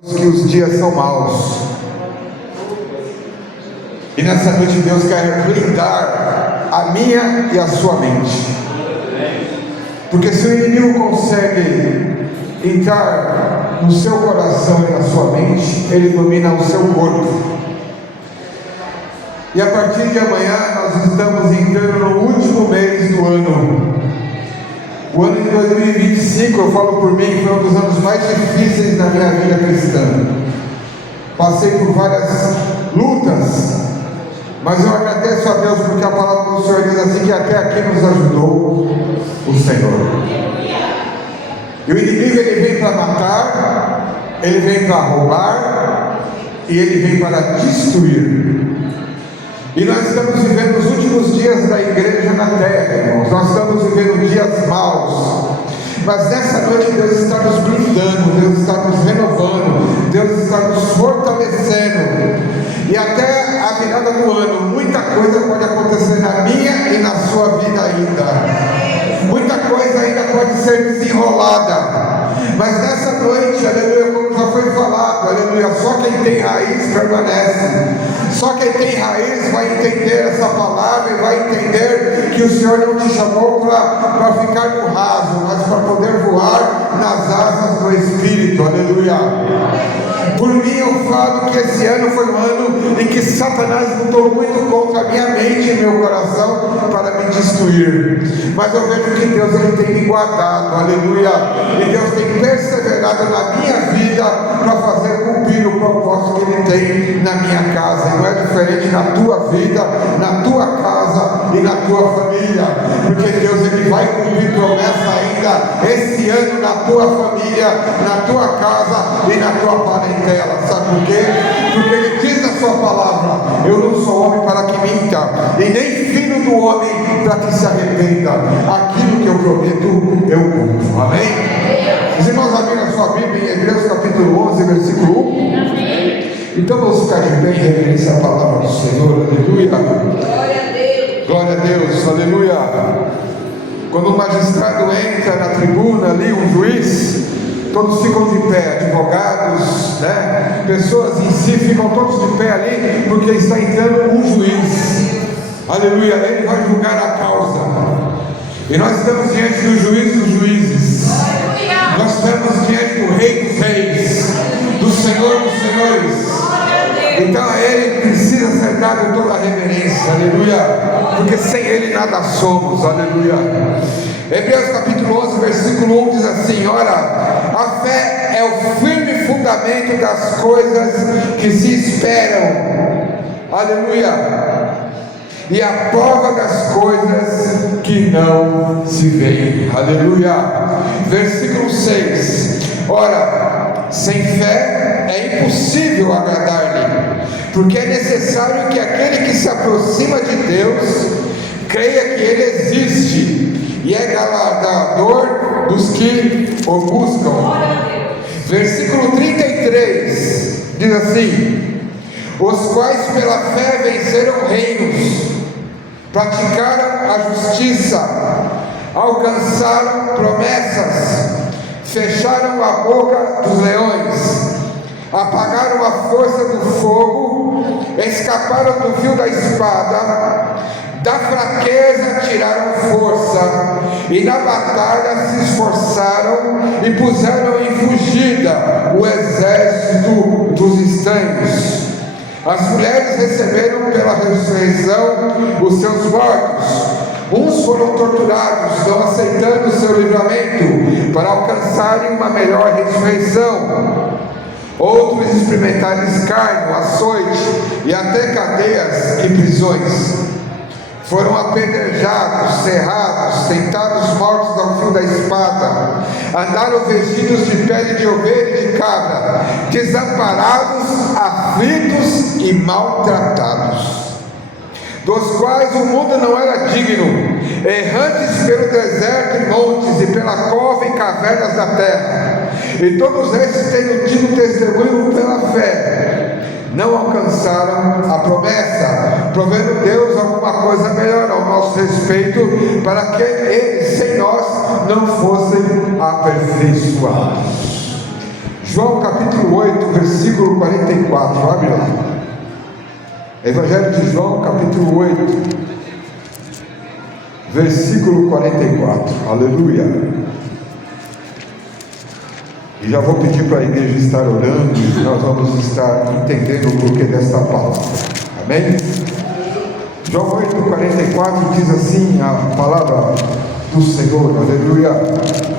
Que os dias são maus, e nessa noite Deus quer blindar a minha e a sua mente, porque se o inimigo consegue entrar no seu coração e na sua mente, ele domina o seu corpo. E a partir de amanhã nós estamos entrando no último mês do ano. O ano de 2025, eu falo por mim, foi um dos anos mais difíceis na minha vida cristã. Passei por várias lutas, mas eu agradeço a Deus porque a palavra do Senhor diz assim, que até aqui nos ajudou o Senhor. E o inimigo, ele vem para matar, ele vem para roubar e ele vem para destruir. E nós estamos vivendo os últimos dias da igreja na terra, irmãos. Nós estamos vivendo dias maus. Mas nessa noite Deus está nos blindando, Deus está nos renovando, Deus está nos fortalecendo. E até a virada do ano, muita coisa pode acontecer na minha e na sua vida ainda. Muita coisa ainda pode ser desenrolada. Mas nessa noite, aleluia, como já foi falado, aleluia, só quem tem raiz permanece. Só quem tem raiz vai entender essa palavra e vai entender que o Senhor não te chamou para ficar no raso, mas para poder voar nas asas do Espírito, aleluia. Por mim eu falo que esse ano foi um ano em que Satanás lutou muito contra a minha mente e meu coração para me destruir, mas eu vejo que Deus, ele tem me guardado, aleluia, e Deus tem perseverado na minha vida para fazer cumprir o propósito que ele tem na minha casa. E não é diferente na tua vida, na tua casa e na tua família, porque Deus, ele vai cumprir promessa ainda esse ano na tua família, na tua casa e na tua parentela. Sabe por quê? Porque ele diz na sua palavra: eu não sou homem para que minta, e nem filho do homem para que se arrependa. Aquilo que eu prometo eu cumpro. Amém? Os irmãos abriram a sua Bíblia em Hebreus capítulo 11, versículo 1. Então vamos ficar de pé em reverência à palavra do Senhor. Aleluia. Glória a Deus. Glória a Deus. Aleluia. Quando o magistrado entra na tribuna ali, um juiz, todos ficam de pé, advogados, né? Pessoas em si ficam todos de pé ali, porque está entrando um juiz. Aleluia. Ele vai julgar a causa. E nós estamos diante do juiz dos juízes. Nós estamos diante do Rei dos Reis, do Senhor dos Senhores. Então a Ele precisa ser dado toda a reverência, aleluia, porque sem Ele nada somos, aleluia. Hebreus capítulo 11, versículo 1 diz assim: ora, a fé é o firme fundamento das coisas que se esperam, aleluia, e a prova das coisas que não se veem, aleluia. Versículo 6: ora, sem fé é impossível agradar-lhe, porque é necessário que aquele que se aproxima de Deus creia que Ele existe e é galardoador dos que o buscam. Versículo 33 diz assim: os quais pela fé venceram reinos, praticaram a justiça, alcançaram promessas, fecharam a boca dos leões, apagaram a força do fogo, escaparam do fio da espada, da fraqueza tiraram força, e na batalha se esforçaram e puseram em fugida o exército dos estranhos. As mulheres receberam pela ressurreição os seus mortos. Uns foram torturados, não aceitando o seu livramento, para alcançarem uma melhor ressurreição. Outros experimentaram escárnio, açoite e até cadeias e prisões. Foram apedrejados, serrados, sentados mortos ao fio da espada, andaram vestidos de pele de ovelha e de cabra, desamparados, aflitos e maltratados, dos quais o mundo não era digno, errantes pelo deserto e montes, e pela cova e cavernas da terra. E todos esses, tendo tido testemunho pela fé, não alcançaram a promessa, provendo Deus alguma coisa melhor ao nosso respeito, para que eles sem nós não fossem aperfeiçoados. João capítulo 8, versículo 44, abre lá. Evangelho de João capítulo 8, versículo 44, aleluia. E já vou pedir para a igreja estar orando, e nós vamos estar entendendo o porquê desta palavra, amém? João 8, 44 diz assim a palavra do Senhor, aleluia.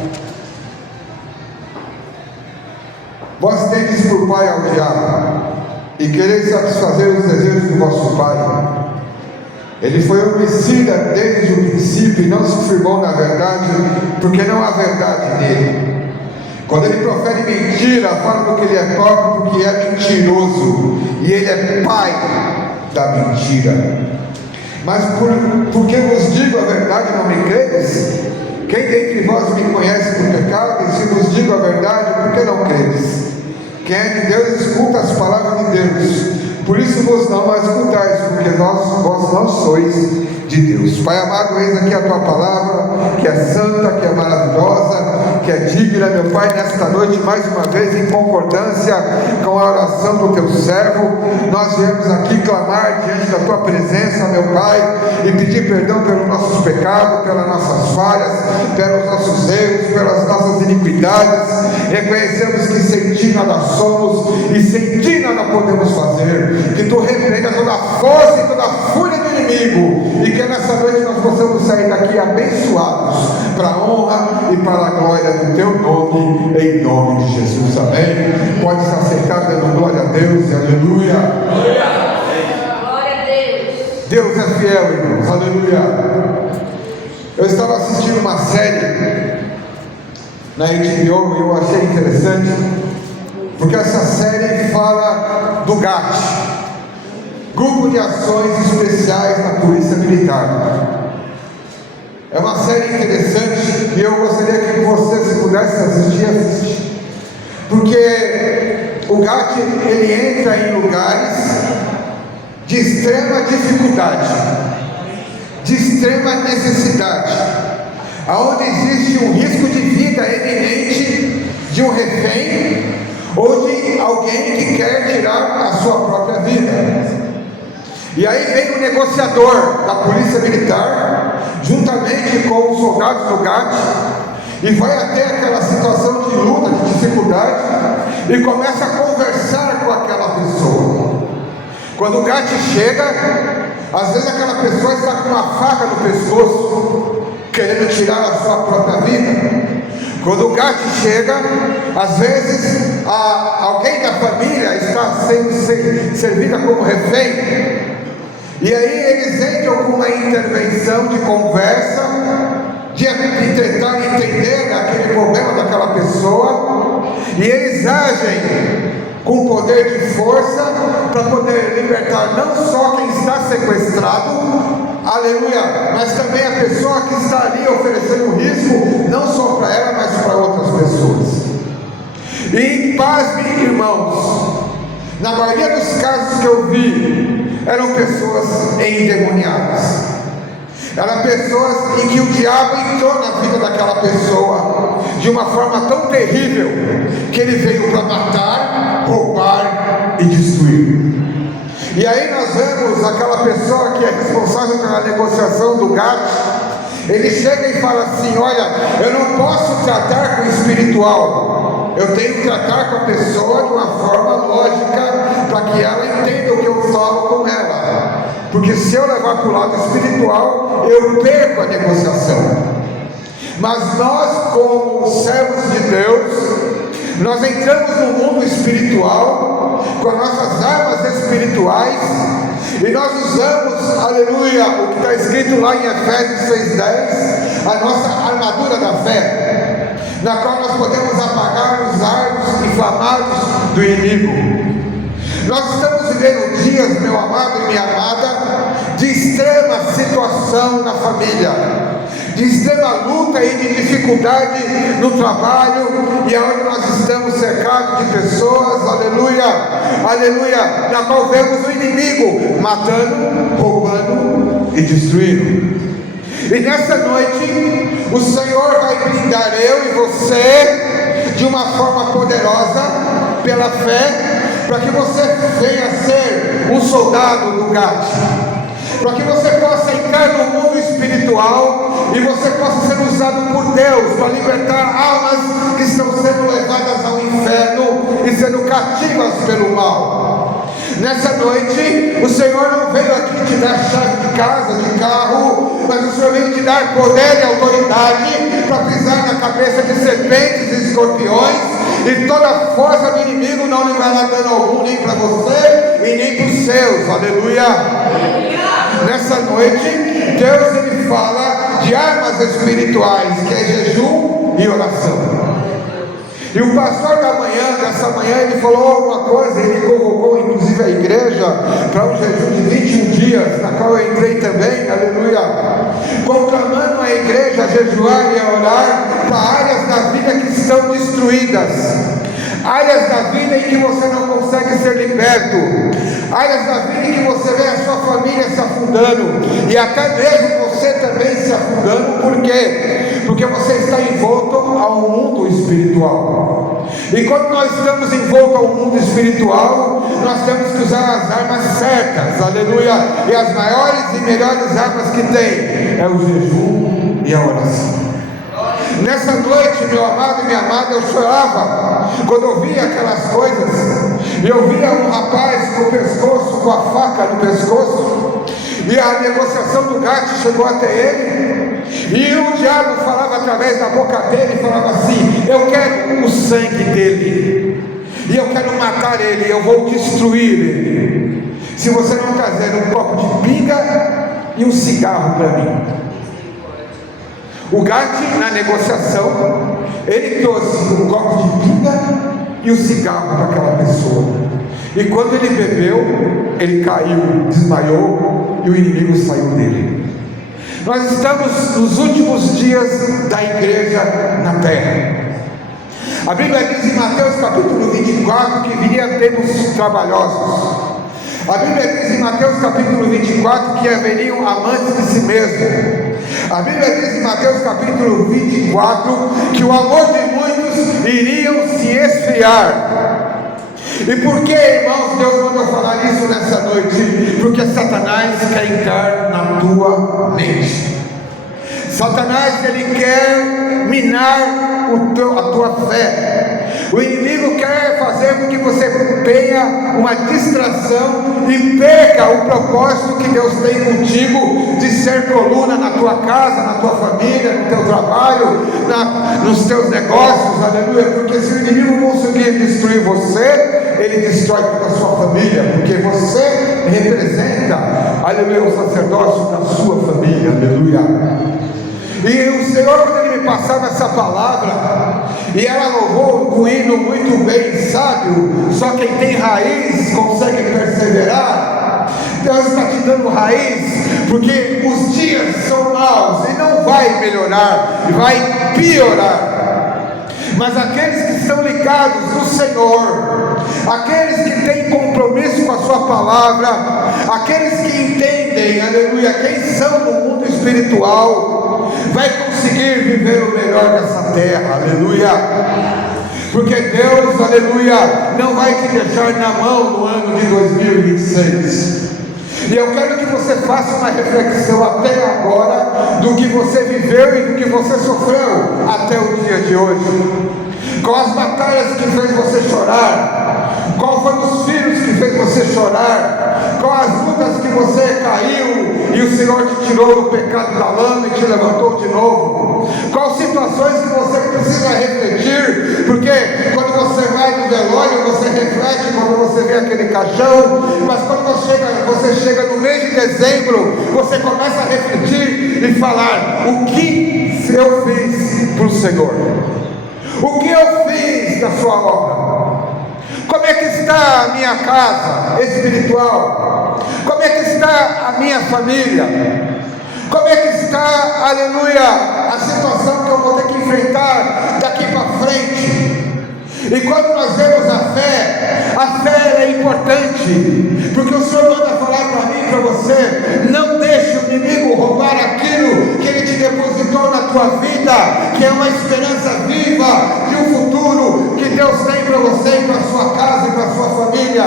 Vós tendes por pai ao diabo, e quereis satisfazer os desejos do vosso pai. Ele foi homicida desde o princípio e não se firmou na verdade, porque não há verdade nele. Quando ele profere mentira, fala que ele é próprio, porque é mentiroso, e ele é pai da mentira. Mas porque vos digo a verdade, não me credes? Quem dentre vós me conhece por pecado? E se vos digo a verdade, por que não credes? Quem é de Deus escuta as palavras de Deus. Por isso vos não escutais, porque vós não sois de Deus. Pai amado, eis aqui a tua palavra, que é santa, que é maravilhosa, que é digna, meu Pai, nesta noite, mais uma vez, em concordância com a oração do teu servo, nós viemos aqui clamar diante da tua presença, meu Pai, e pedir perdão pelos nossos pecados, pelas nossas falhas, pelos nossos erros, pelas nossas iniquidades. Reconhecemos que sem ti nada somos e sem ti nada podemos fazer. Que tu repreenda toda a força e toda a fúria do inimigo, e que nessa noite nós possamos sair daqui abençoados, para a honra e para a glória do teu nome, em nome de Jesus, amém? Pode se aceitar dando glória a Deus e aleluia. Glória a Deus. Deus é fiel, irmãos, aleluia. Eu estava assistindo uma série na HBO e eu achei interessante, porque essa série fala do GAT, Grupo de Ações Especiais da Polícia Militar. É uma série interessante e eu gostaria que você, se pudesse assistir, porque o GAT ele entra em lugares de extrema dificuldade, de extrema necessidade, aonde existe um risco de vida iminente de um refém ou de alguém que quer tirar a sua própria vida. E aí vem o negociador da polícia militar, juntamente com os soldados do GAT, e vai até aquela situação de luta, de dificuldade, e começa a conversar com aquela pessoa. Quando o GAT chega, às vezes aquela pessoa está com uma faca no pescoço, querendo tirar a sua própria vida. Quando o GAT chega, às vezes alguém da família está sendo servida como refém, e aí eles entram com uma intervenção de conversa, de tentar entender aquele problema daquela pessoa, e eles agem com poder de força para poder libertar não só quem está sequestrado, aleluia, mas também a pessoa que está ali oferecendo risco, não só para ela, mas para outras pessoas. E pasme, irmãos, na maioria dos casos que eu vi, eram pessoas endemoniadas, eram pessoas em que o diabo entrou na vida daquela pessoa de uma forma tão terrível, que ele veio para matar, roubar e destruir. E aí nós vemos aquela pessoa que é responsável pela negociação do GAT, ele chega e fala assim: olha, eu não posso tratar com o espiritual, eu tenho que tratar com a pessoa de uma forma lógica, para que ela entenda o que eu falo com ela, porque se eu levar para o lado espiritual, eu perco a negociação. Mas nós, como servos de Deus, nós entramos no mundo espiritual com nossas armas espirituais, e nós usamos, aleluia, o que está escrito lá em Efésios 6,10, a nossa armadura da fé, na qual nós podemos apagar os dardos inflamados do inimigo. Nós estamos vivendo dias, meu amado e minha amada, de extrema situação na família, de extrema luta e de dificuldade no trabalho, e aonde nós estamos cercados de pessoas, aleluia, aleluia, na qual vemos o inimigo matando, roubando e destruindo. E nessa noite, o Senhor vai blindar eu e você de uma forma poderosa, pela fé, para que você venha a ser um soldado do GAT, para que você possa entrar no mundo espiritual e você possa ser usado por Deus para libertar almas que estão sendo levadas ao inferno e sendo cativas pelo mal. Nessa noite, o Senhor não veio aqui te dar chave de casa, de carro, mas o Senhor veio te dar poder e autoridade para pisar na cabeça de serpentes e escorpiões, e toda força do inimigo não levará dano algum, nem para você e nem para os seus. Aleluia! Nessa noite, Deus ele fala de armas espirituais, que é jejum e oração. E o pastor dessa manhã, ele falou uma coisa, ele convocou inclusive a igreja para um jejum de 21 dias, na qual eu entrei também, aleluia, conclamando a igreja a jejuar e a orar para áreas da vida que estão destruídas, áreas da vida em que você não consegue ser liberto, áreas da vida em que você vê a sua família se afundando, e até mesmo você também se afundando. Por quê? Porque você está envolto ao mundo espiritual, e quando nós estamos envoltos ao mundo espiritual, nós temos que usar as armas certas, aleluia, e as maiores e melhores armas que tem é o jejum e a oração. Nessa noite, meu amado e minha amada, eu chorava quando eu via aquelas coisas. Eu via um rapaz com o pescoço, com a faca no pescoço, e a negociação do GAT chegou até ele, e o diabo falava através da boca dele, falava assim: eu quero o sangue dele, e eu quero matar ele, eu vou destruir ele, se você não trazer um copo de pinga e um cigarro para mim. O GAT, na negociação, ele trouxe um copo de pinga e um cigarro para aquela pessoa, e quando ele bebeu, ele caiu, desmaiou, e o inimigo saiu dele. Nós estamos nos últimos dias da igreja na terra. A Bíblia diz em Mateus capítulo 24 que viria tempos trabalhosos. A Bíblia diz em Mateus capítulo 24 que haveriam amantes de si mesmo. A Bíblia diz em Mateus capítulo 24 que o amor de muitos iriam se esfriar. E por que, irmãos, Deus mandou falar isso nessa noite? Porque Satanás quer entrar na tua mente. Satanás, ele quer minar a tua fé. O inimigo quer fazer com que você tenha uma distração e perca o propósito que Deus tem contigo de ser coluna na tua casa, na tua família, no teu trabalho, nos teus negócios, aleluia. Porque se o inimigo conseguir destruir você, ele destrói toda a sua família, porque você representa, aleluia, o sacerdócio da sua família, aleluia. E o Senhor, quando Ele me passava essa palavra, e ela louvou com um hino muito bem sábio, só quem tem raiz consegue perseverar. Deus está te dando raiz, porque os dias são maus, e não vai melhorar, vai piorar. Mas aqueles que estão ligados no Senhor, aqueles que têm compromisso com a sua palavra, aqueles que entendem, aleluia, quem são no mundo espiritual, vai conseguir viver o melhor dessa terra, aleluia. Porque Deus, aleluia, não vai te deixar na mão no ano de 2026. E eu quero que você faça uma reflexão até agora do que você viveu e do que você sofreu até o dia de hoje. Quais as batalhas que fez você chorar? Qual foram os filhos que fez você chorar? Quais as lutas que você caiu e o Senhor te tirou do pecado da lama e te levantou de novo? Quais situações que você precisa refletir? Porque quando você vai no velório, você reflete quando você vê aquele caixão, mas quando você chega no mês de dezembro, você começa a refletir e falar: o que eu fiz para o Senhor? O que eu fiz da sua obra? Como é que está a minha casa espiritual? Como é que está a minha família? Como é que está, aleluia, a situação que eu vou ter que enfrentar daqui para frente? E quando nós vemos a fé é importante, porque o Senhor manda falar para mim e para você: não deixe o inimigo roubar aquilo que ele te depositou na tua vida, que é uma esperança viva de um futuro que Deus tem para você e para a sua casa e para a sua família.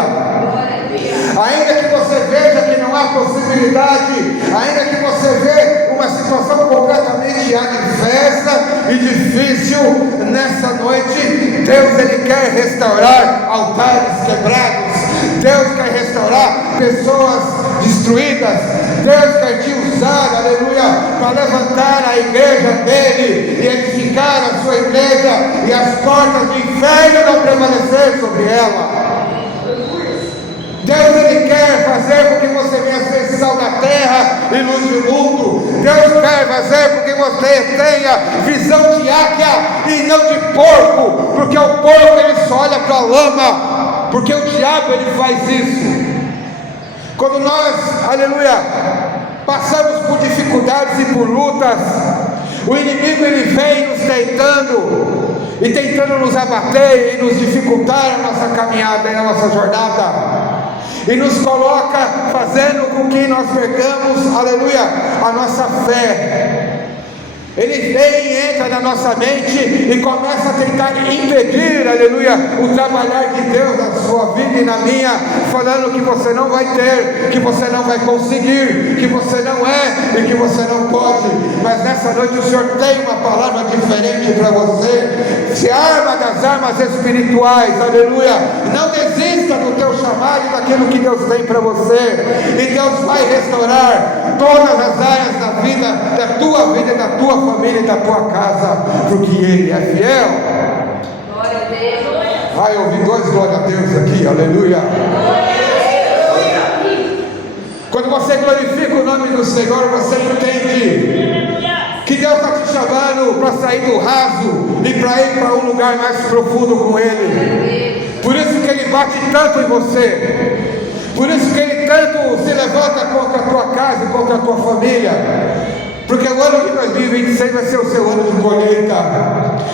Ainda que você veja que não há possibilidade, ainda que você vê uma situação completamente adversa e difícil, nessa noite, Deus Ele quer restaurar altares quebrados, Deus quer restaurar pessoas destruídas, Deus quer te usar, aleluia, para levantar a igreja dele e edificar a sua igreja, e as portas do inferno não prevalecer sobre ela. Deus Ele quer fazer com que você venha ser sal da terra e luz do mundo. Deus quer fazer com que você tenha visão de águia e não de porco, porque o porco ele só olha para a lama, porque o diabo ele faz isso. Quando nós, aleluia, passamos por dificuldades e por lutas, o inimigo ele vem nos tentando nos abater e nos dificultar a nossa caminhada e a nossa jornada, e nos coloca fazendo com que nós percamos, aleluia, a nossa fé. Ele vem e entra na nossa mente e começa a tentar impedir, aleluia, o trabalhar de Deus na sua vida e na minha, falando que você não vai ter, que você não vai conseguir, que você não é e que você não pode. Mas nessa noite o Senhor tem uma palavra diferente para você. Se arma das armas espirituais, aleluia. Não desista do teu chamado e daquilo que Deus tem para você, e Deus vai restaurar todas as áreas da vida, da tua vida e da tua família e da tua casa, porque Ele é fiel. Glória a Deus. Ai, eu ouvi dois glória a Deus aqui, aleluia. Quando você glorifica o nome do Senhor, você entende que Deus está te chamando para sair do raso e para ir para um lugar mais profundo com Ele. Por isso que Ele bate tanto em você, por isso que Ele tanto se levanta contra a tua casa e contra a tua família. Porque o ano de 2026 vai ser o seu ano de colheita,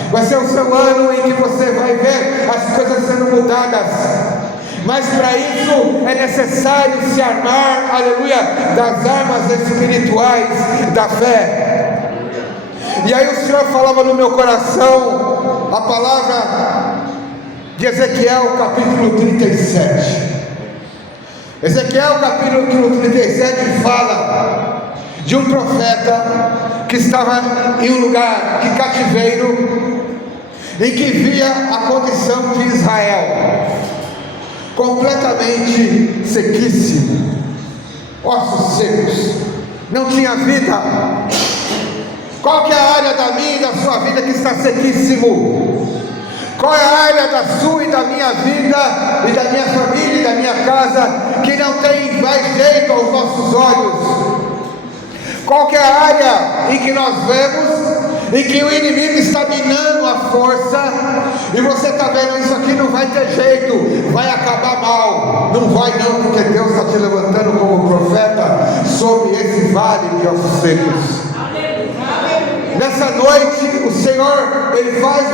vai ser o seu ano em que você vai ver as coisas sendo mudadas. Mas para isso é necessário se armar, aleluia, das armas espirituais da fé. E aí o Senhor falava no meu coração a palavra de Ezequiel capítulo 37. Ezequiel capítulo 37 fala de um profeta que estava em um lugar de cativeiro, em que via a condição de Israel completamente sequíssimo, ossos secos, não tinha vida. Qual que é a área da minha e da sua vida que está sequíssimo? Qual é a área da sua e da minha vida e da minha família e da minha casa que não tem mais jeito aos nossos olhos? Qual que é a área em que nós vemos, em que o inimigo está minando a força, e você está vendo, isso aqui não vai ter jeito, vai acabar mal? Não vai não, porque Deus está te levantando como profeta sobre esse vale de ossos secos. Nessa noite o Senhor Ele faz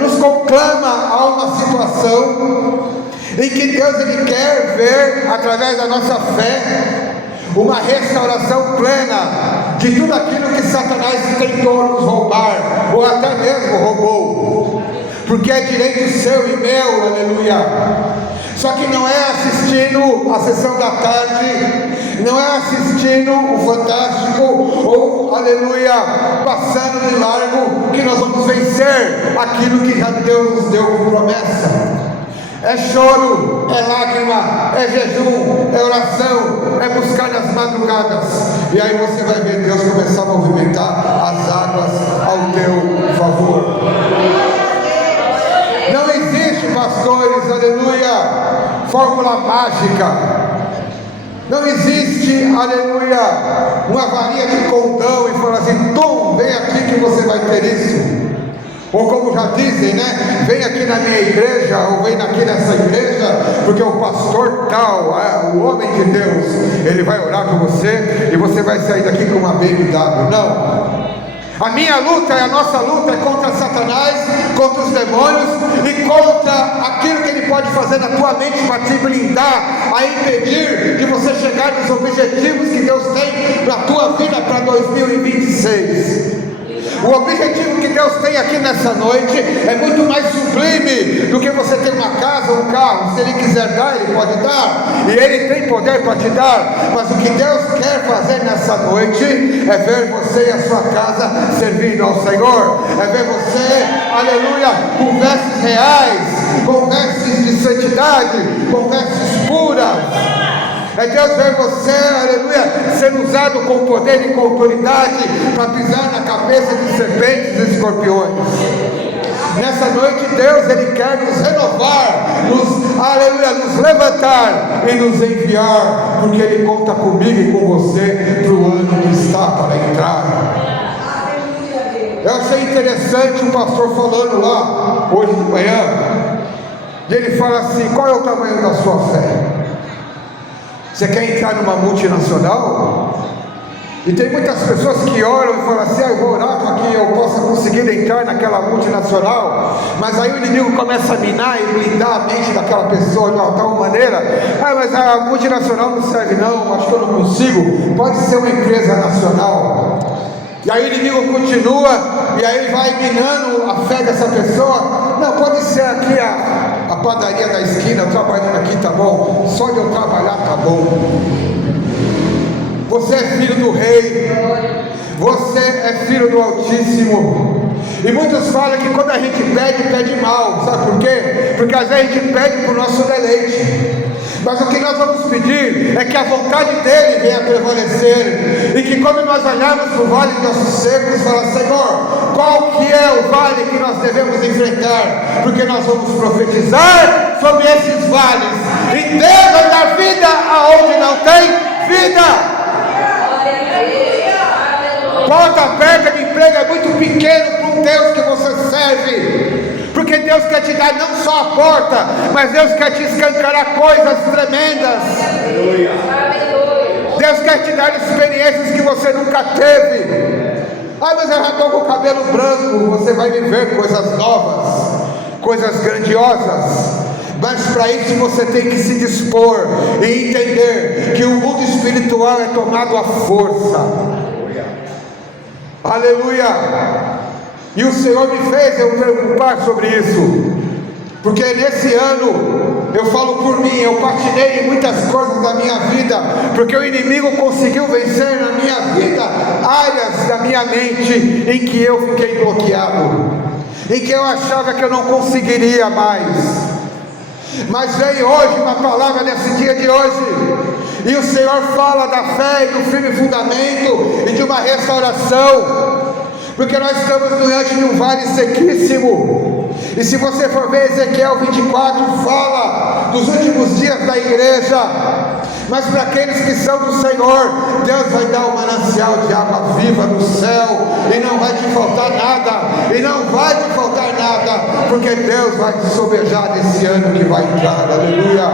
nos conclama a uma situação em que Deus Ele quer ver, através da nossa fé, uma restauração plena de tudo aquilo que Satanás tentou nos roubar, ou até mesmo roubou, porque é direito seu e meu, aleluia. Só que não é assistindo a sessão da tarde, não é assistindo o Fantástico, ou, aleluia, passando de largo, que nós vamos vencer aquilo que já Deus nos deu como promessa. É choro, é lágrima, é jejum, é oração, é buscar nas madrugadas, e aí você vai ver Deus começar a movimentar as águas ao teu favor. Não existe, pastores, aleluia, fórmula mágica. Não existe, aleluia, uma varinha de condão e falar assim, Tom, vem aqui que você vai ter isso. Ou como já dizem, né? Vem aqui na minha igreja, ou vem aqui nessa igreja, porque o pastor tal, o homem de Deus, ele vai orar por você e você vai sair daqui com uma BMW. Não. A minha luta e a nossa luta é contra Satanás, contra os demônios e contra aquilo que ele pode fazer na tua mente para te blindar, a impedir de você chegar nos objetivos que Deus tem para a tua vida para 2026. O objetivo que Deus tem aqui nessa noite é muito mais sublime do que você ter uma casa, um carro. Se Ele quiser dar, Ele pode dar, e Ele tem poder para te dar. Mas o que Deus quer fazer nessa noite é ver você e a sua casa servindo ao Senhor, é ver você, aleluia, com vestes reais, com vestes de santidade, com vestes puras. É Deus ver você, aleluia, sendo usado com poder e com autoridade para pisar na cabeça de serpentes e escorpiões. Nessa noite Deus, Ele quer nos renovar, aleluia, nos levantar e nos enviar, porque Ele conta comigo e com você para o ano que está para entrar. Eu achei interessante o pastor falando lá hoje de manhã, e ele fala assim: qual é o tamanho da sua fé? Você quer entrar numa multinacional? E tem muitas pessoas que oram e falam assim: eu vou orar para que eu possa conseguir entrar naquela multinacional. Mas aí o inimigo começa a minar e blindar a mente daquela pessoa de uma tal maneira: mas a multinacional não serve não, acho que eu não consigo. Pode ser uma empresa nacional. E aí o inimigo continua, e aí ele vai minando a fé dessa pessoa. Não, pode ser aqui a padaria da esquina, eu trabalhando aqui, tá bom? Só de eu trabalhar tá bom. Você é filho do rei, você é filho do Altíssimo. E muitos falam que quando a gente pede mal. Sabe por quê? Porque às vezes a gente pede para o nosso deleite. Mas o que nós vamos pedir é que a vontade dele venha prevalecer, e que quando nós olharmos para o vale de ossos secos, falar: Senhor, qual que é o vale que nós devemos enfrentar? Porque nós vamos profetizar sobre esses vales, e Deus vai dar vida aonde não tem vida. Porta aberta de emprego é muito pequeno para um Deus que você serve, porque Deus quer te dar não só a porta, mas Deus quer te escancarar coisas tremendas. Deus quer te dar experiências que você nunca teve. Mas eu já estou com o cabelo branco. Você vai viver coisas novas, coisas grandiosas. Mas para isso você tem que se dispor e entender que o mundo espiritual é tomado à força. Aleluia! E o Senhor me fez eu preocupar sobre isso, porque nesse ano, eu falo por mim, eu patinei em muitas coisas da minha vida, porque o inimigo conseguiu vencer na minha vida áreas da minha mente em que eu fiquei bloqueado, em que eu achava que eu não conseguiria mais. Mas veio hoje uma palavra nesse dia de hoje, e o Senhor fala da fé e do firme fundamento e de uma restauração, porque nós estamos diante de um vale sequíssimo. E se você for ver Ezequiel 24, fala dos últimos dias da igreja. Mas para aqueles que são do Senhor, Deus vai dar um manancial de água viva do céu, e não vai te faltar nada, e não vai te faltar nada, porque Deus vai te sobejar nesse ano que vai entrar. Aleluia!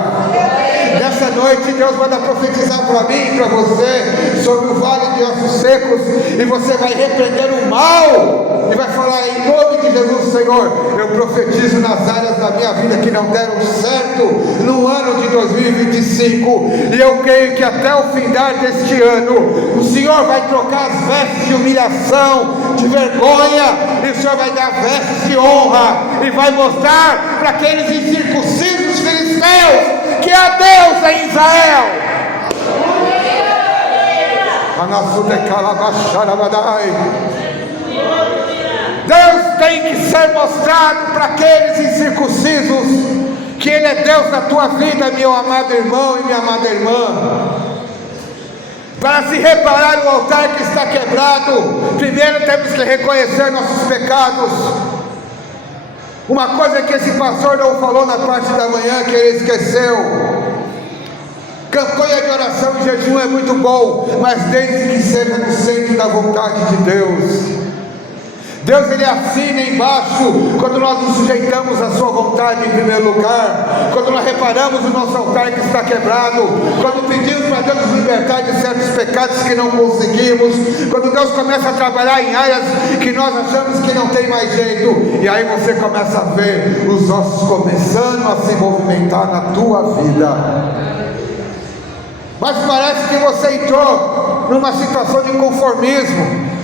Nessa noite Deus manda profetizar para mim e para você sobre o vale de ossos secos, e você vai repreender o mal, e vai falar: em nome de Jesus, Senhor, eu profetizo nas áreas da minha vida que não deram certo no ano de 2025, e eu creio que até o findar deste ano, o Senhor vai trocar as vestes de humilhação, de vergonha, e o Senhor vai dar vestes de honra, e vai mostrar para aqueles incircuncisos filisteus que há Deus em Israel. Deus tem que ser mostrado para aqueles incircuncisos que Ele é Deus na tua vida, meu amado irmão e minha amada irmã. Para se reparar o altar que está quebrado, primeiro temos que reconhecer nossos pecados. Uma coisa que esse pastor não falou na parte da manhã, que ele esqueceu: campanha de oração e jejum é muito bom, mas desde que seja no centro da vontade de Deus. Deus, Ele assina embaixo quando nós nos sujeitamos à sua vontade em primeiro lugar, quando nós reparamos o nosso altar que está quebrado, quando pedimos para Deus nos libertar de certos pecados que não conseguimos, quando Deus começa a trabalhar em áreas que nós achamos que não tem mais jeito, e aí você começa a ver os ossos começando a se movimentar na tua vida. Mas parece que você entrou numa situação de conformismo.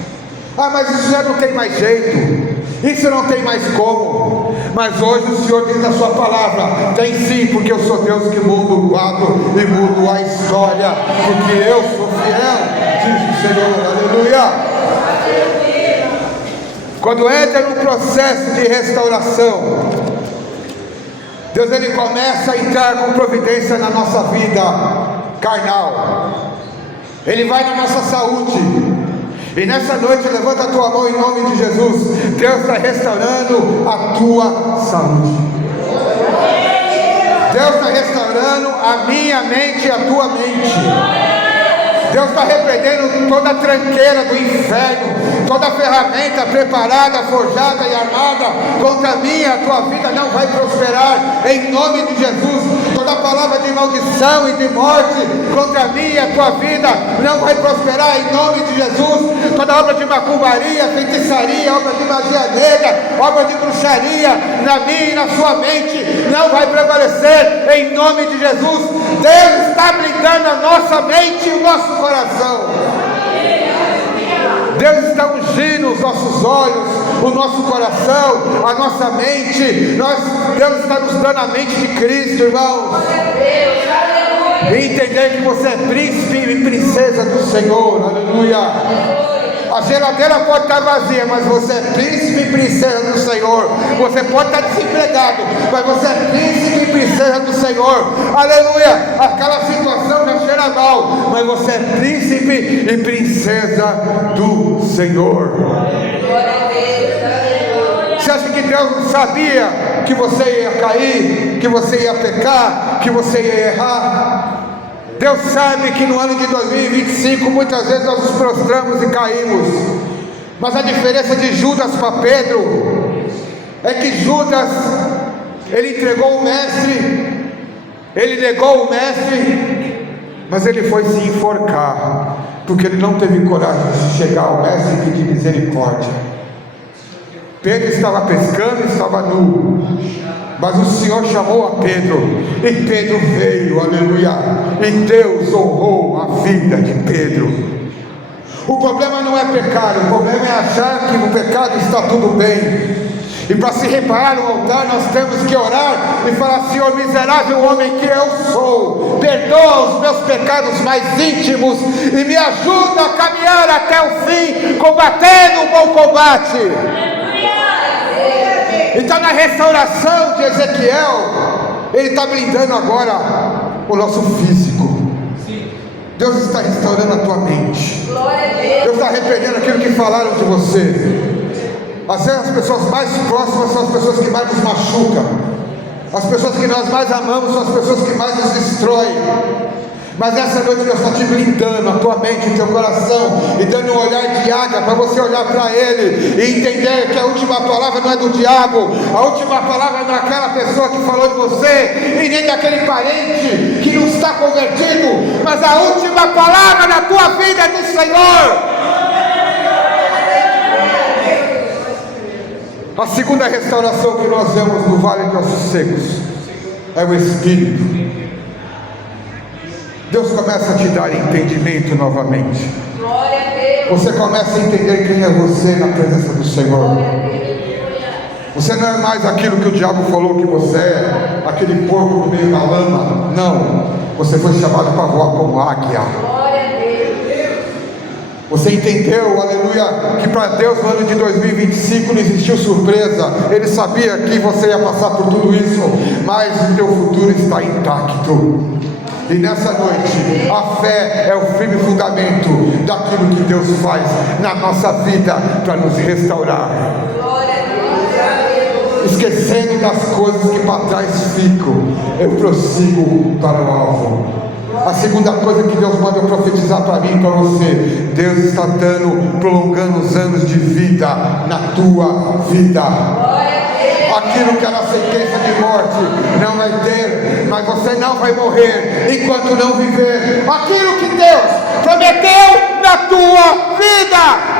Ah, mas isso já não tem mais jeito, isso não tem mais como. Mas hoje o Senhor diz na sua palavra: tem sim, porque eu sou Deus que muda o quadro e mudo a história, porque eu sou fiel, diz o Senhor. Aleluia. Quando entra num processo de restauração, Deus ele começa a entrar com providência na nossa vida carnal. Ele vai na nossa saúde. E nessa noite levanta a tua mão em nome de Jesus. Deus está restaurando a tua saúde. Deus está restaurando a minha mente e a tua mente. Deus está repreendendo toda a tranqueira do inferno, toda a ferramenta preparada, forjada e armada contra mim e a tua vida não vai prosperar, em nome de Jesus. Toda palavra de maldição e de morte contra mim e a tua vida não vai prosperar, em nome de Jesus. Toda obra de macumbaria, feitiçaria, obra de magia negra, obra de bruxaria na minha e na sua mente não vai prevalecer, em nome de Jesus. Deus está blindando a nossa mente e o nosso coração. Deus está ungindo os nossos olhos, o nosso coração, a nossa mente. Deus está nos dando a mente de Cristo, irmãos. E entender que você é príncipe e princesa do Senhor. Aleluia. A geladeira pode estar vazia, mas você é príncipe e princesa do Senhor. Você pode estar desempregado, mas você é príncipe e princesa do Senhor. Aleluia. Aquela situação já cheira mal, mas você é príncipe e princesa do Senhor. Você acha que Deus não sabia que você ia cair, que você ia pecar, que você ia errar? Deus sabe que no ano de 2025 muitas vezes nós nos prostramos e caímos. Mas a diferença de Judas para Pedro é que Judas, ele entregou o mestre, ele negou o mestre, mas ele foi se enforcar, porque ele não teve coragem de chegar ao mestre e pedir misericórdia. Pedro estava pescando e estava nu, mas o Senhor chamou a Pedro, e Pedro veio, aleluia, e Deus honrou a vida de Pedro. O problema não é pecado, o problema é achar que no pecado está tudo bem. E para se reparar no altar nós temos que orar e falar: Senhor, miserável homem que eu sou, perdoa os meus pecados mais íntimos e me ajuda a caminhar até o fim, combatendo o bom combate. Então na restauração de Ezequiel, ele está blindando agora o nosso físico. Deus está restaurando a tua mente. Deus está arrependendo aquilo que falaram de você. Às vezes as pessoas mais próximas são as pessoas que mais nos machucam. As pessoas que nós mais amamos são as pessoas que mais nos destroem. Mas essa noite Deus está te blindando a tua mente e teu coração, e dando um olhar de águia para você olhar para Ele e entender que a última palavra não é do diabo, a última palavra é daquela pessoa que falou de você, e nem daquele parente que não está convertido, mas a última palavra na tua vida é do Senhor. A segunda restauração que nós vemos no Vale de Ossos Secos é o Espírito. Deus começa a te dar entendimento novamente. Você começa a entender quem é você na presença do Senhor. Você não é mais aquilo que o diabo falou que você é, aquele porco no meio da lama. Não, você foi chamado para voar como águia. Você entendeu, aleluia, que para Deus no ano de 2025 não existiu surpresa. Ele sabia que você ia passar por tudo isso, mas o teu futuro está intacto. E nessa noite, a fé é o firme fundamento daquilo que Deus faz na nossa vida para nos restaurar. Esquecendo das coisas que para trás ficam, eu prossigo para o alvo. A segunda coisa que Deus manda eu profetizar para mim e para você: Deus está prolongando os anos de vida na tua vida. Aquilo que era sentença de morte não vai ter, mas você não vai morrer enquanto não viver aquilo que Deus prometeu na tua vida.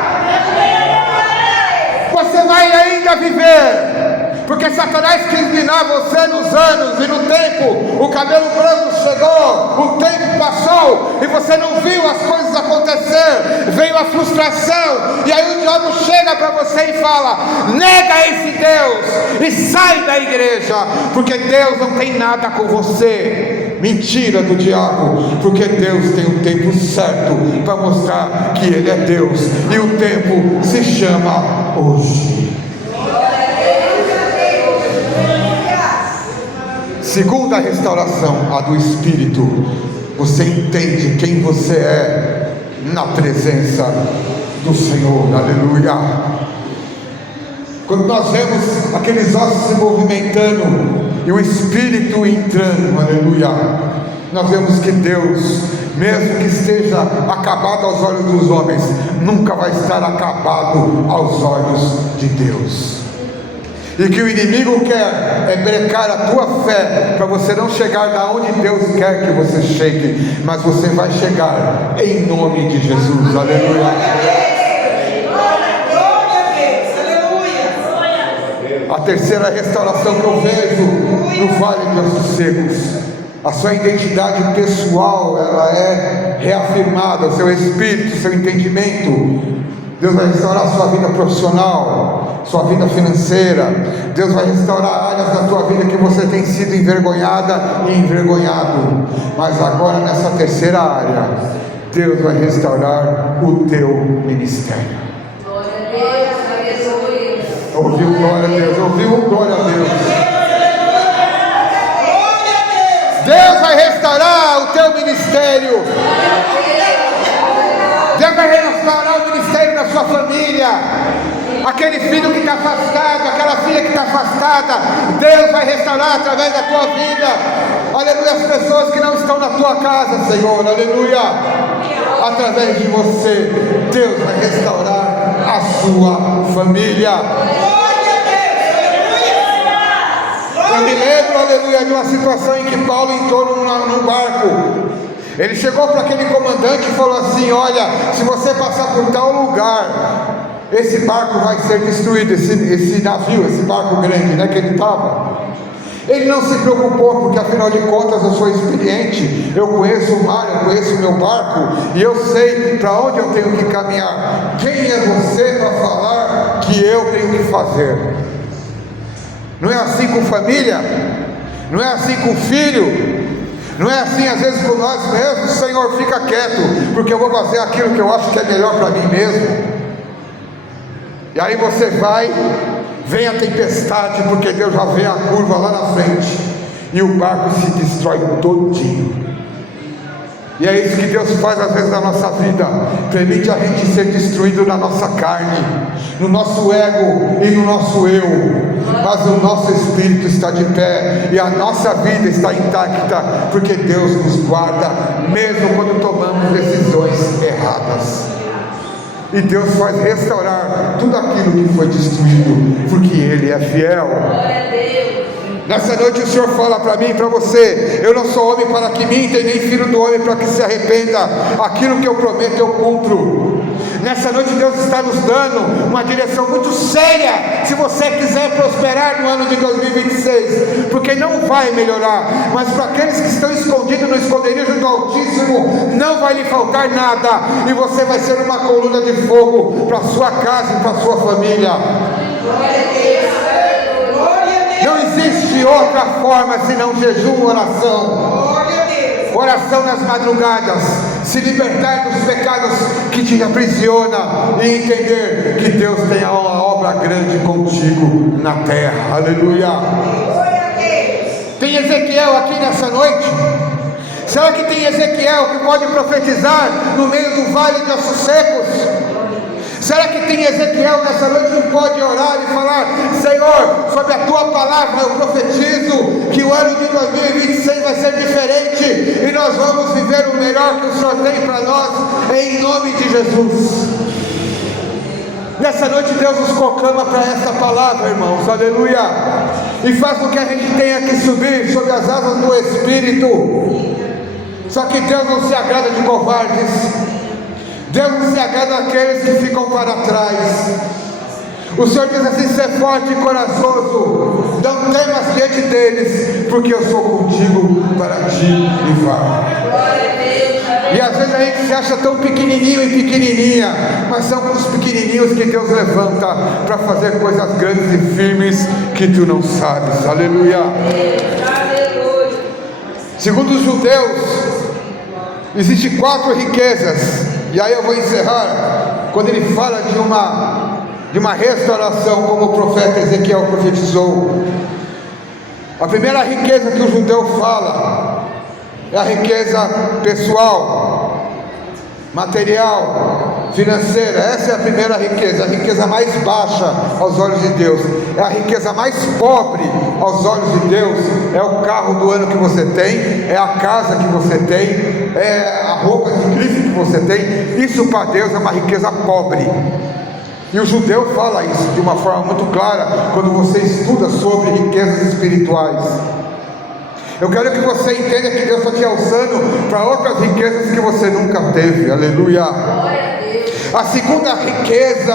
Você vai ainda viver, porque Satanás quis minar você nos anos e no tempo. O cabelo branco chegou, o tempo passou e você não viu as coisas acontecer. Veio uma frustração, e aí o diabo chega para você e fala: nega esse Deus e sai da igreja, porque Deus não tem nada com você. Mentira do diabo, porque Deus tem um tempo certo para mostrar que Ele é Deus, e o tempo se chama hoje. Segunda restauração, a do Espírito. Você entende quem você é na presença do Senhor, aleluia. Quando nós vemos aqueles ossos se movimentando e o Espírito entrando, aleluia, nós vemos que Deus, mesmo que esteja acabado aos olhos dos homens, nunca vai estar acabado aos olhos de Deus. E que o inimigo quer é brecar a tua fé, para você não chegar da onde Deus quer que você chegue, mas você vai chegar em nome de Jesus, aleluia. A terceira restauração que eu vejo no Vale de Ossos Secos, a sua identidade pessoal, ela é reafirmada, o seu espírito, o seu entendimento. Deus vai restaurar a sua vida profissional, sua vida financeira. Deus vai restaurar áreas da tua vida que você tem sido envergonhada e envergonhado. Mas agora, nessa terceira área, Deus vai restaurar o teu ministério. Glória a Deus, aleluia. Ouviu glória a Deus, ouviu glória a Deus. Deus vai restaurar o teu ministério. Deus vai restaurar o ministério da sua família. Aquele filho que está afastado, aquela filha que está afastada, Deus vai restaurar através da tua vida. Aleluia, as pessoas que não estão na tua casa, Senhor, aleluia, através de você, Deus vai restaurar a sua família. Eu me lembro, aleluia, de uma situação em que Paulo entrou num barco. Ele chegou para aquele comandante e falou assim: olha, se você passar por tal lugar, esse barco vai ser destruído, esse navio, esse barco grande, né, que ele estava. Ele não se preocupou, porque afinal de contas eu sou experiente, eu conheço o mar, eu conheço o meu barco, e eu sei para onde eu tenho que caminhar. Quem é você para falar que eu tenho que fazer? Não é assim com família? Não é assim com filho? Não é assim às vezes com nós mesmos? Senhor, fica quieto, porque eu vou fazer aquilo que eu acho que é melhor para mim mesmo. E aí você vai, vem a tempestade, porque Deus já vê a curva lá na frente, e o barco se destrói todinho. E é isso que Deus faz às vezes na nossa vida, permite a gente ser destruído na nossa carne, no nosso ego e no nosso eu, mas o nosso espírito está de pé, e a nossa vida está intacta, porque Deus nos guarda, mesmo quando tomamos decisões erradas. E Deus faz restaurar tudo aquilo que foi destruído, porque Ele é fiel. Glória a Deus. Nessa noite o Senhor fala para mim e para você: eu não sou homem para que minta, nem filho do homem para que se arrependa. Aquilo que eu prometo eu cumpro. Nessa noite Deus está nos dando uma direção muito séria, se você quiser prosperar no ano de 2026, porque não vai melhorar, mas para aqueles que estão escondidos no esconderijo do Altíssimo, não vai lhe faltar nada, e você vai ser uma coluna de fogo para a sua casa e para a sua família. Não existe outra forma senão jejum e oração. Oração nas madrugadas, se libertar dos pecados que te aprisionam e entender que Deus tem uma obra grande contigo na terra. Aleluia. Tem Ezequiel aqui nessa noite? Será que tem Ezequiel que pode profetizar no meio do vale de ossos secos? Será que tem Ezequiel nessa noite que pode orar e falar: Senhor, sobre a tua palavra eu profetizo que o ano de 2026 vai ser diferente, e nós vamos viver o melhor que o Senhor tem para nós, em nome de Jesus. Nessa noite Deus nos conclama para essa palavra, irmãos, aleluia, e faz com que a gente tenha que subir sobre as asas do Espírito. Só que Deus não se agrada de covardes, Deus não se agrada daqueles que ficam para trás. O Senhor diz assim: ser forte e corajoso, não temas diante deles, porque eu sou contigo para te livrar. E às vezes vezes a gente se acha tão pequenininho e pequenininha, mas são os pequenininhos que Deus levanta para fazer coisas grandes e firmes que tu não sabes. Aleluia. Segundo os judeus, existem 4 riquezas, e aí eu vou encerrar, quando ele fala de uma restauração, como o profeta Ezequiel profetizou. A primeira riqueza que o judeu fala é a riqueza pessoal, material, financeira. Essa é a primeira riqueza, a riqueza mais baixa aos olhos de Deus. É a riqueza mais pobre aos olhos de Deus. É o carro do ano que você tem, é a casa que você tem, é a roupa de grife que você tem. Isso para Deus é uma riqueza pobre. E o judeu fala isso de uma forma muito clara quando você estuda sobre riquezas espirituais. Eu quero que você entenda que Deus está te alçando para outras riquezas que você nunca teve. Aleluia. A segunda riqueza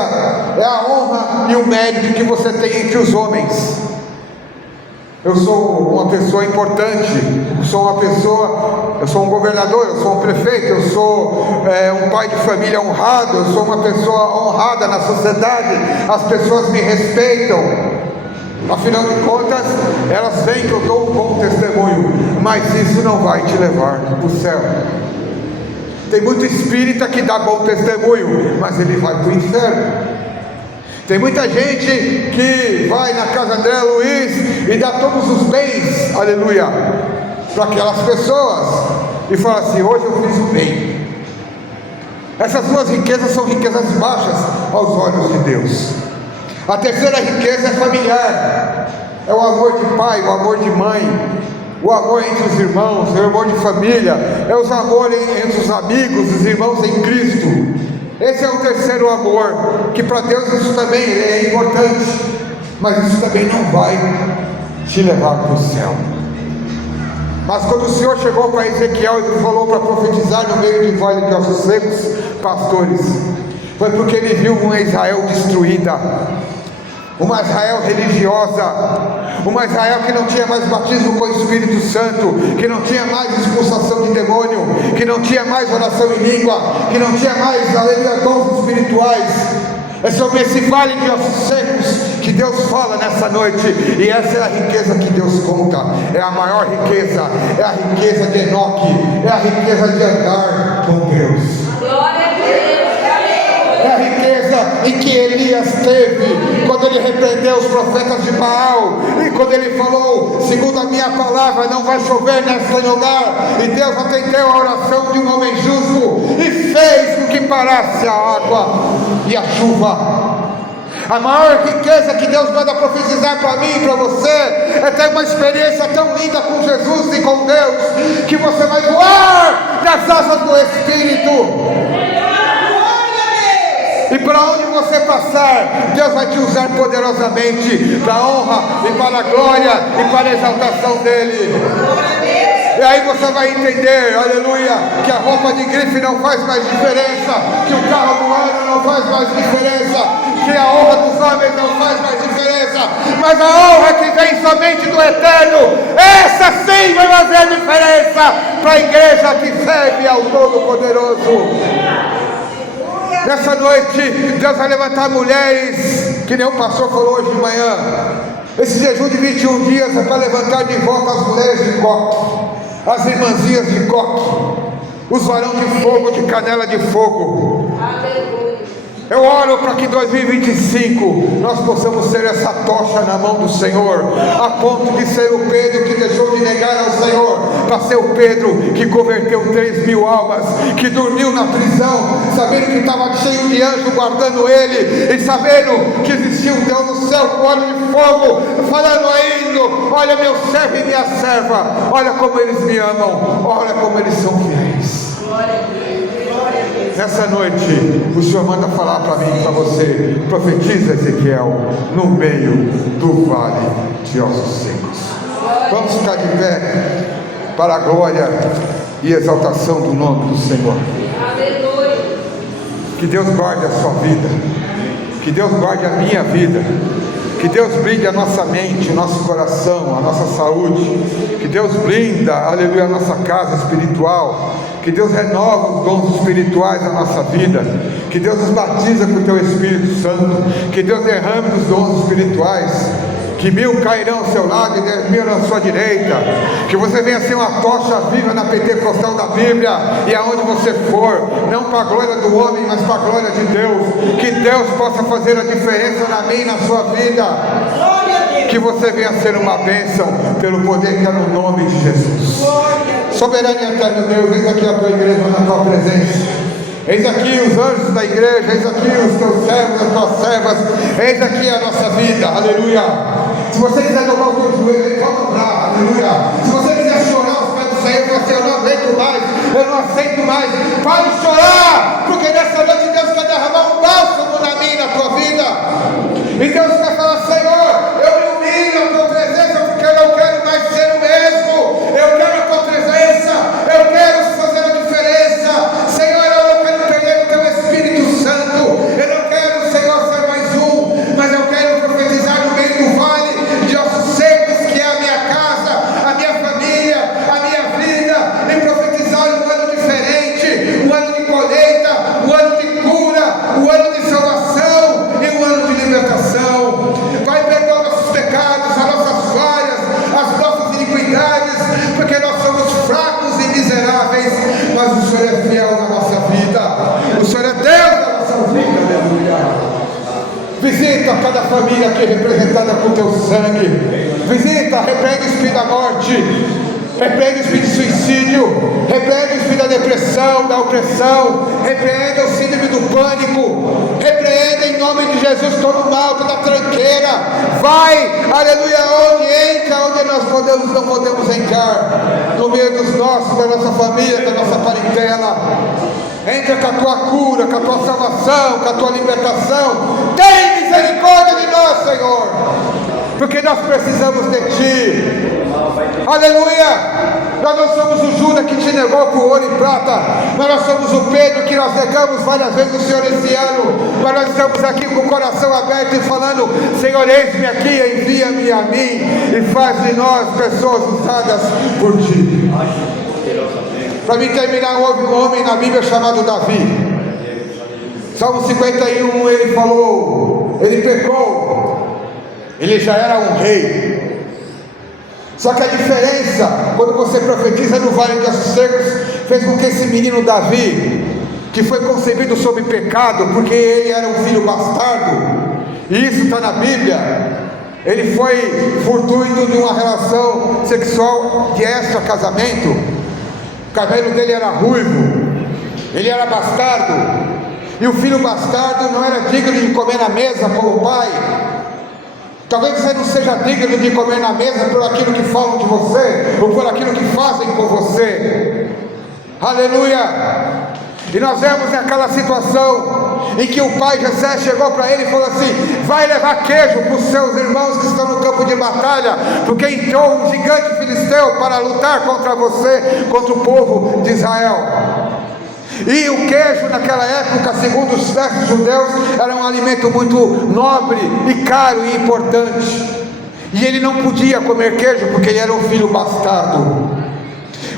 é a honra e o mérito que você tem entre os homens. Eu sou uma pessoa importante, eu sou um governador, eu sou um prefeito, eu sou um pai de família honrado, eu sou uma pessoa honrada na sociedade, as pessoas me respeitam. Afinal de contas, elas veem que eu dou um bom testemunho, mas isso não vai te levar para o céu. Tem muito espírita que dá bom testemunho, mas ele vai para o inferno. Tem muita gente que vai na casa André Luiz e dá todos os bens, aleluia, para aquelas pessoas e fala assim: hoje eu fiz o bem. Essas duas riquezas são riquezas baixas aos olhos de Deus. A terceira riqueza é familiar, é o amor de pai, o amor de mãe, o amor entre os irmãos, o amor de família, é os amores entre os amigos, os irmãos em Cristo. Esse é o terceiro amor, que para Deus isso também é importante, mas isso também não vai te levar para o céu. Mas quando o Senhor chegou para Ezequiel e falou para profetizar no meio do vale de ossos secos, pastores, foi porque ele viu uma Israel destruída, uma Israel religiosa, uma Israel que não tinha mais batismo com o Espírito Santo, que não tinha mais expulsação de demônio, que não tinha mais oração em língua, que não tinha mais, aleluia, dons espirituais. É sobre esse vale de ossos secos que Deus fala nessa noite, e essa é a riqueza que Deus conta, é a maior riqueza, é a riqueza de Enoque, é a riqueza de andar com Deus. Glória a Deus. É a riqueza em que Elias teve quando ele repreendeu os profetas de Baal, e quando ele falou: segundo a minha palavra, não vai chover nesse lugar, e Deus atendeu a oração de um homem justo e fez com que parasse a água e a chuva. A maior riqueza que Deus manda profetizar para mim e para você é ter uma experiência tão linda com Jesus e com Deus, que você vai voar nas asas do Espírito. E para onde você passar, Deus vai te usar poderosamente para a honra e para a glória e para a exaltação dEle. E aí você vai entender, aleluia, que a roupa de grife não faz mais diferença, que o carro do ano não faz mais diferença, que a honra dos homens não faz mais diferença, mas a honra que vem somente do Eterno, essa sim vai fazer diferença para a igreja que serve ao Todo-Poderoso. Nessa noite, Deus vai levantar mulheres, que nem o pastor falou hoje de manhã. Esse jejum de 21 dias é para levantar de volta as mulheres de coque, as irmãzinhas de coque, os varões de fogo, de canela de fogo. Aleluia. Eu oro para que em 2025 nós possamos ser essa tocha na mão do Senhor, a ponto de ser o Pedro que deixou de negar ao Senhor, para ser o Pedro que converteu 3.000 almas, que dormiu na prisão, sabendo que estava cheio de anjos guardando ele, e sabendo que existia um Deus no céu com óleo de fogo, falando ainda: olha meu servo e minha serva, olha como eles me amam, olha como eles são fiéis. Nessa noite, o Senhor manda falar para mim e para você: profetiza, Ezequiel, no meio do vale de ossos secos. Vamos ficar de pé para a glória e exaltação do nome do Senhor. Que Deus guarde a sua vida, que Deus guarde a minha vida, Que Deus blinde a nossa mente, o nosso coração, a nossa saúde. Que Deus blinda, aleluia, a nossa casa espiritual. Que Deus renova os dons espirituais da nossa vida. Que Deus nos batiza com o Teu Espírito Santo. Que Deus derrame os dons espirituais. Que 1000 cairão ao seu lado e 10.000 à sua direita. Que você venha ser uma tocha viva na pentecostal da Bíblia. E aonde você for, não para a glória do homem, mas para a glória de Deus. Que Deus possa fazer a diferença na minha e na sua vida. Que você venha ser uma bênção pelo poder que é no nome de Jesus. Soberano e eterno Deus, eis aqui a tua igreja na tua presença. Eis aqui os anjos da igreja, eis aqui os teus servos, as tuas servas, eis aqui a nossa vida, aleluia. Se você quiser dobrar o teu joelho, ele pode dobrar, aleluia. Se você quiser chorar os pés do Senhor, você, eu não aguento mais, eu não aceito mais, pare de chorar, porque nessa noite Deus quer derramar um bálsamo na minha e na tua vida. E Deus quer falar, Senhor, eu me humilho na tua presença, porque eu não quero mais ser o mesmo, eu quero a tua presença, eu quero fazer a diferença, Senhor, eu não quero perder o teu Espírito Santo, eu não quero, Senhor, ser mais um, mas eu quero profetizar no meio do vale de ossos secos, que é a minha casa, a minha família, a minha vida, e profetizar um ano diferente, um ano de colheita, um ano de cura, um ano de salvação e um ano de libertação. Vai perdoar nossos pecados, as nossas falhas, as nossas iniquidades, porque nós somos fracos e miseráveis, mas o Senhor é fiel na nossa vida, o Senhor é Deus na nossa vida, aleluia. Visita cada família aqui representada com teu sangue, visita, repreende o espírito da morte, repreende o espírito de suicídio, repreende o espírito da depressão, da opressão, repreende o síndrome do pânico, repreende em nome de Jesus todo mal, toda tranqueira, vai, aleluia, onde entra, onde nós não podemos entrar, no meio dos nossos, da nossa família, da nossa parentela, entra com a tua cura, com a tua salvação, com a tua libertação, tem misericórdia de nós, Senhor, porque nós precisamos de Ti. Aleluia! Nós não somos o Judas que te negou por ouro e prata, mas nós somos o Pedro que nós negamos várias vezes o Senhor esse ano, mas nós estamos aqui com o coração aberto e falando, Senhor, eis-me aqui, envia-me a mim e faz de nós pessoas usadas por Ti. Para mim terminar, houve um homem na Bíblia chamado Davi. Salmo 51, ele falou, ele pecou, ele já era um rei. Só que a diferença, quando você profetiza no vale de ossos secos, fez com que esse menino Davi, que foi concebido sob pecado, porque ele era um filho bastardo, e isso está na Bíblia, ele foi fortuito de uma relação sexual de extra-casamento, o cabelo dele era ruivo, ele era bastardo, e o filho bastardo não era digno de comer na mesa com o pai. Talvez você não seja digno de comer na mesa por aquilo que falam de você, ou por aquilo que fazem com você. Aleluia! E nós vemos aquela situação em que o pai Jessé chegou para ele e falou assim, vai levar queijo para os seus irmãos que estão no campo de batalha, porque entrou um gigante filisteu para lutar contra você, contra o povo de Israel. E o queijo naquela época, segundo os versos judeus, era um alimento muito nobre e caro e importante. E ele não podia comer queijo porque ele era um filho bastardo.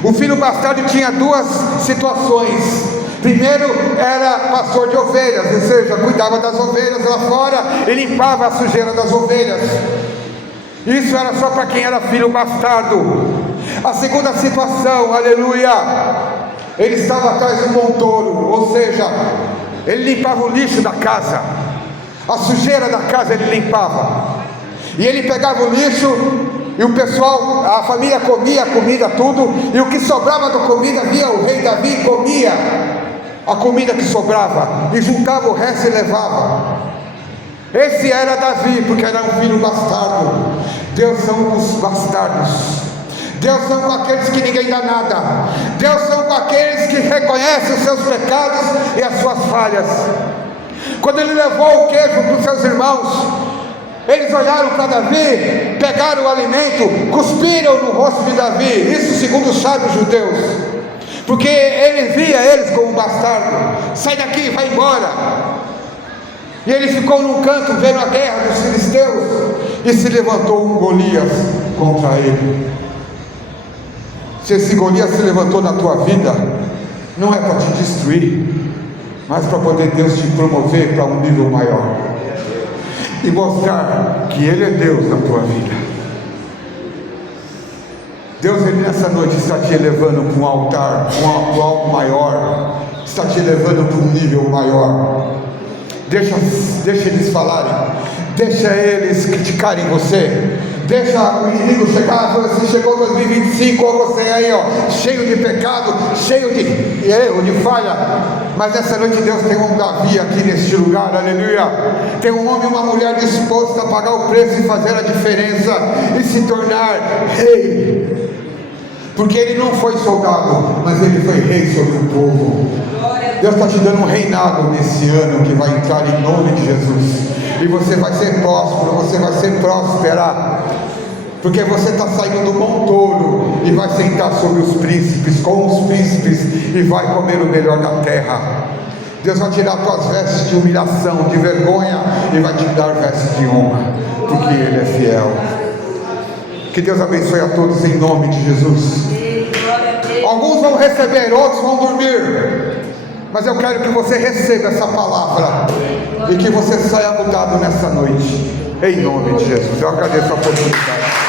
O filho bastardo tinha duas situações. Primeiro, era pastor de ovelhas, ou seja, cuidava das ovelhas lá fora e limpava a sujeira das ovelhas. Isso era só para quem era filho bastardo. A segunda situação, aleluia, ele estava atrás de um montouro, ou seja, ele limpava o lixo da casa, a sujeira da casa ele limpava, e ele pegava o lixo, e o pessoal, a família comia a comida, tudo, e o que sobrava da comida, via o rei Davi, comia a comida que sobrava, e juntava o resto e levava. Esse era Davi, porque era um filho bastardo. Deus são os bastardos. Deus são com aqueles que ninguém dá nada. Deus são com aqueles que reconhecem os seus pecados e as suas falhas. Quando ele levou o queijo para os seus irmãos, eles olharam para Davi, pegaram o alimento, cuspiram no rosto de Davi. Isso segundo os sábios judeus, porque ele via eles como bastardo. Sai daqui, vai embora. E ele ficou num canto vendo a guerra dos filisteus. e se levantou um Golias contra ele. Se esse Golias se levantou na tua vida, não é para te destruir, mas para poder Deus te promover para um nível maior e mostrar que Ele é Deus na tua vida. Deus, Ele nessa noite está te elevando para um altar, para algo maior, está te elevando para um nível maior. Deixa eles falarem, deixa eles criticarem você, deixa o inimigo chegar, você chegou 2025, ou você aí, ó, cheio de pecado, cheio de erro, de falha, mas essa noite Deus tem um Davi aqui neste lugar, aleluia, tem um homem e uma mulher dispostos a pagar o preço e fazer a diferença, e se tornar rei, porque ele não foi soldado, mas ele foi rei sobre o povo. Deus está te dando um reinado nesse ano que vai entrar em nome de Jesus, e você vai ser próspero, você vai ser próspera, porque você está saindo do montouro e vai sentar sobre os príncipes, com os príncipes, e vai comer o melhor da terra. Deus vai tirar tuas vestes de humilhação, de vergonha, e vai te dar vestes de honra, porque Ele é fiel. Que Deus abençoe a todos em nome de Jesus. Alguns vão receber, outros vão dormir, mas eu quero que você receba essa palavra e que você saia mudado nessa noite, em nome de Jesus. Eu agradeço a oportunidade.